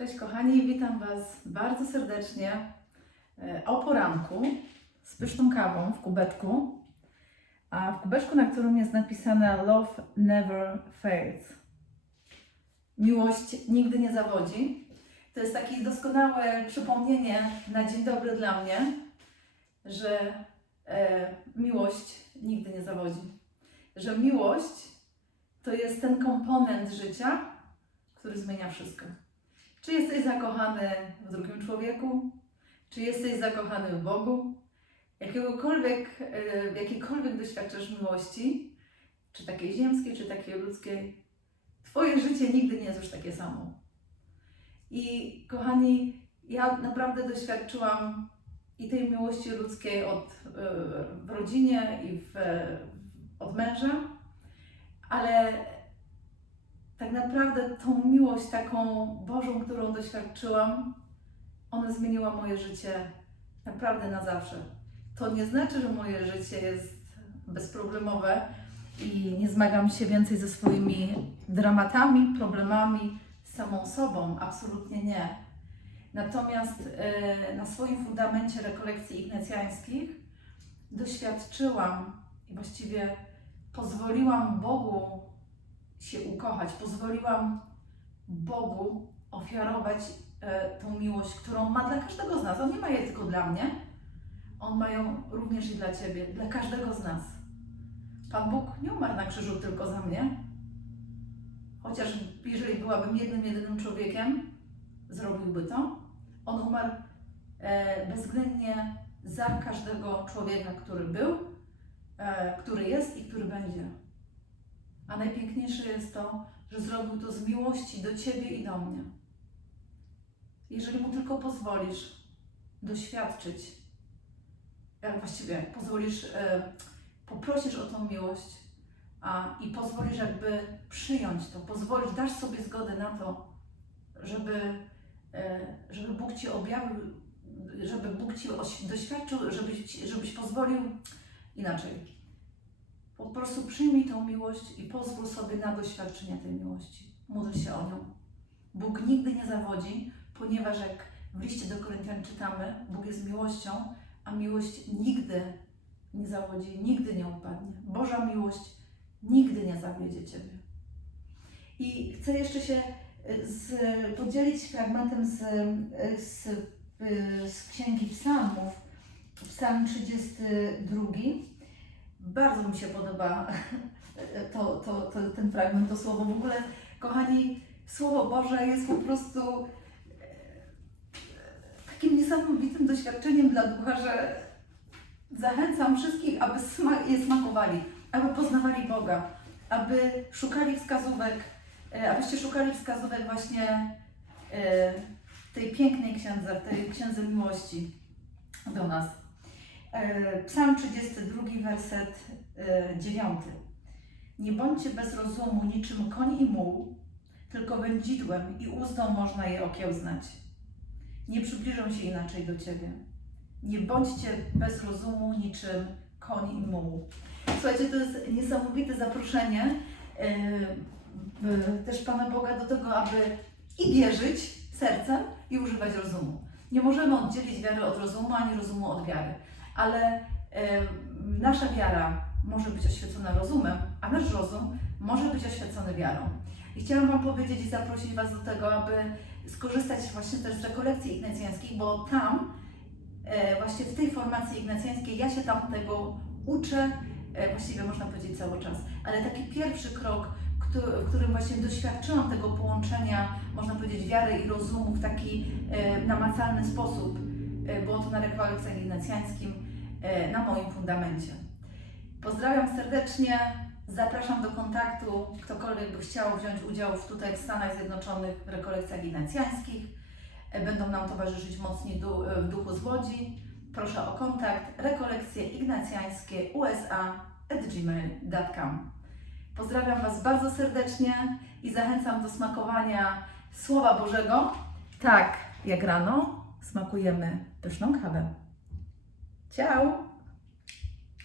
Cześć kochani, witam Was bardzo serdecznie e, o poranku z pyszną kawą w kubeczku, a w kubeczku, na którym jest napisane Love never fails. Miłość nigdy nie zawodzi. To jest takie doskonałe przypomnienie na dzień dobry dla mnie, że e, miłość nigdy nie zawodzi. Że miłość to jest ten komponent życia, który zmienia wszystko. Czy jesteś zakochany w drugim człowieku? Czy jesteś zakochany w Bogu? Jakiegokolwiek, e, jakiejkolwiek doświadczasz miłości, czy takiej ziemskiej, czy takiej ludzkiej, Twoje życie nigdy nie jest już takie samo. I kochani, ja naprawdę doświadczyłam i tej miłości ludzkiej od, e, w rodzinie i w, od męża, ale tak naprawdę tą miłość taką Bożą, którą doświadczyłam, ona zmieniła moje życie naprawdę na zawsze. To nie znaczy, że moje życie jest bezproblemowe i nie zmagam się więcej ze swoimi dramatami, problemami, samą sobą. Absolutnie nie. Natomiast e, na swoim fundamencie rekolekcji ignacjańskich doświadczyłam i właściwie pozwoliłam Bogu się ukochać, pozwoliłam Bogu ofiarować e, tą miłość, którą ma dla każdego z nas. On nie ma jej tylko dla mnie, On ma ją również i dla Ciebie, dla każdego z nas. Pan Bóg nie umarł na krzyżu tylko za mnie, chociaż jeżeli byłabym jednym, jedynym człowiekiem, zrobiłby to. On umarł e, bezwzględnie za każdego człowieka, który był, e, który jest i który będzie. A najpiękniejsze jest to, że zrobił to z miłości do Ciebie i do mnie. Jeżeli Mu tylko pozwolisz doświadczyć, jak właściwie pozwolisz, e, poprosisz o tą miłość a, i pozwolisz jakby przyjąć to, pozwolisz, dasz sobie zgodę na to, żeby, e, żeby Bóg Ci objawił, żeby Bóg Ci oś- doświadczył, żebyś, żebyś pozwolił inaczej. Po prostu przyjmij tą miłość i pozwól sobie na doświadczenie tej miłości. Módl się o nią. Bóg nigdy nie zawodzi, ponieważ jak w liście do Koryntian czytamy, Bóg jest miłością, a miłość nigdy nie zawodzi, nigdy nie upadnie. Boża miłość nigdy nie zawiedzie Ciebie. I chcę jeszcze się y, z, podzielić fragmentem z, z, y, z Księgi Psalmów, Psalm 32. Bardzo mi się podoba to, to, to, ten fragment, to słowo. W ogóle, kochani, Słowo Boże jest po prostu e, takim niesamowitym doświadczeniem dla ducha, że zachęcam wszystkich, aby je smakowali, aby poznawali Boga, aby szukali wskazówek, e, abyście szukali wskazówek właśnie e, tej pięknej księdze, tej księdze miłości do nas. E, Psalm 32, werset e, 9. Nie bądźcie bez rozumu niczym koń i muł, tylko wędzidłem i uzdą można je okiełznać. Nie przybliżą się inaczej do Ciebie. Nie bądźcie bez rozumu niczym koń i muł. Słuchajcie, to jest niesamowite zaproszenie e, e, też Pana Boga do tego, aby i wierzyć sercem i używać rozumu. Nie możemy oddzielić wiary od rozumu, ani rozumu od wiary, ale e, nasza wiara może być oświecona rozumem, a nasz rozum może być oświecony wiarą. I chciałam Wam powiedzieć i zaprosić Was do tego, aby skorzystać właśnie też z rekolekcji ignacjańskich, bo tam, e, właśnie w tej formacji ignacjańskiej, ja się tam tego uczę, e, właściwie można powiedzieć cały czas, ale taki pierwszy krok, w którym właśnie doświadczyłam tego połączenia, można powiedzieć, wiary i rozumu w taki namacalny sposób, było to na rekolekcjach ignacjańskim, e, na moim fundamencie. Pozdrawiam serdecznie, zapraszam do kontaktu, ktokolwiek by chciał wziąć udział w tutaj w Stanach Zjednoczonych w rekolekcjach ignacjańskich. E, Będą nam towarzyszyć mocni du- e, w duchu z Łodzi. Proszę o kontakt rekolekcje ignacjańskie USA gmail.com. Pozdrawiam Was bardzo serdecznie i zachęcam do smakowania Słowa Bożego. Tak, jak rano smakujemy pyszną kawę. Ciao!